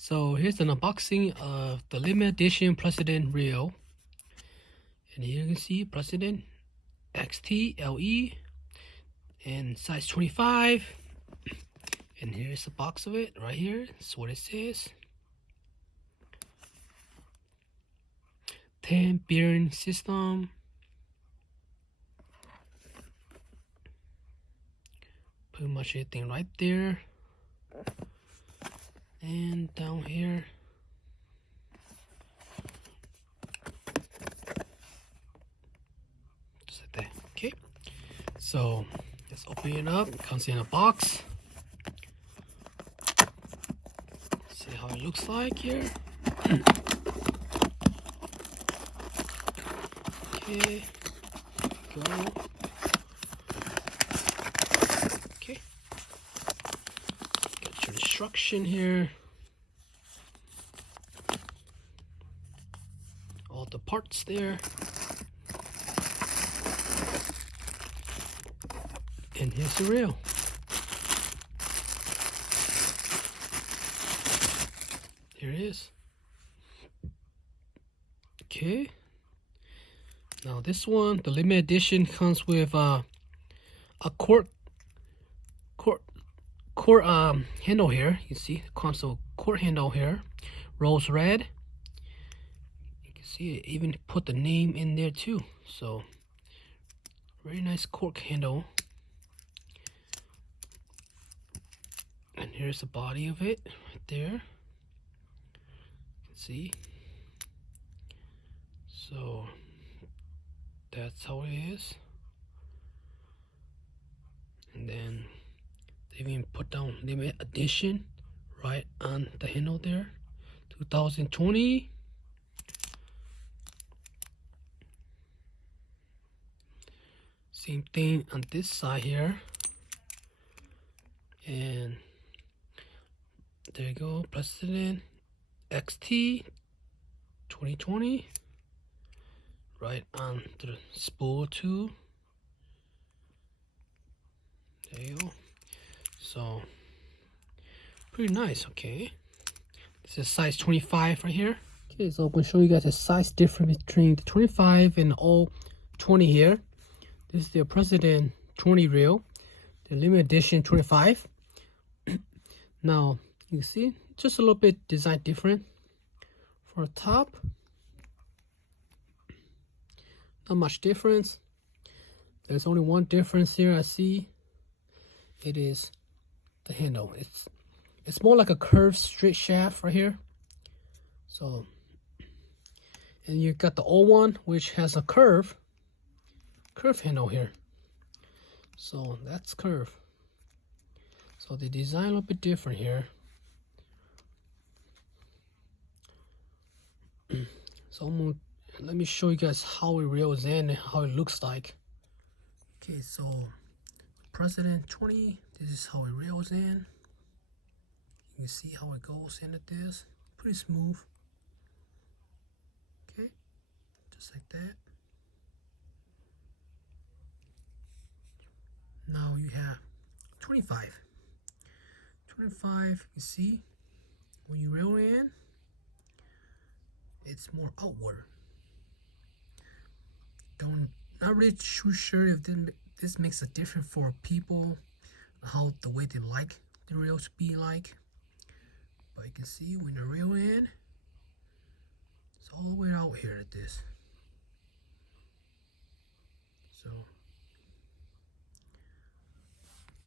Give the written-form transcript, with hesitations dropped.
So here's an unboxing of the limited edition President reel. And here you can see President XT LE and size 25. And here's the box of it right here. That's what it says. 10 bearing system. Pretty much everything right there. And down here, just like that. Okay, so let's open it up. It comes in a box. See how it looks like here. Okay, go. Okay, got your instruction here. All the parts there. And here's the reel. Here it is. Okay. Now this one, the limited edition, comes with a quart handle here. You see, it comes with a quart handle here, rose red. You can see it even put the name in there too. So very nice cork handle. And here's the body of it right there. You can see. So that's how it is. And then they even put down limited edition right on the handle there. 2020. Same thing on this side here. And there you go, President XT 2020. Right on the spool too. There you go. So pretty nice. Okay, this is size 25 right here. Okay, so I'm going to show you guys the size difference between the 25 and the 20 here. This is the President 20 reel, the limited edition 25. Now you can see just a little bit design different for the top. Not much difference. There's only one difference here I see. It is the handle. It's more like a curved straight shaft right here. So, and you got the old one which has a curve handle here. So that's curved. So the design a little bit different here. So let me show you guys how it reels in and how it looks like. Okay, so President 20, this is how it reels in. You can see how it goes into this. Pretty smooth. Okay, just like that. Now you have 25. 25, you see, when you reel in, it's more outward. Not really too sure if this makes a difference for people, how the way they like the reel to be like. But you can see when you reel in, it's all the way out here at this. So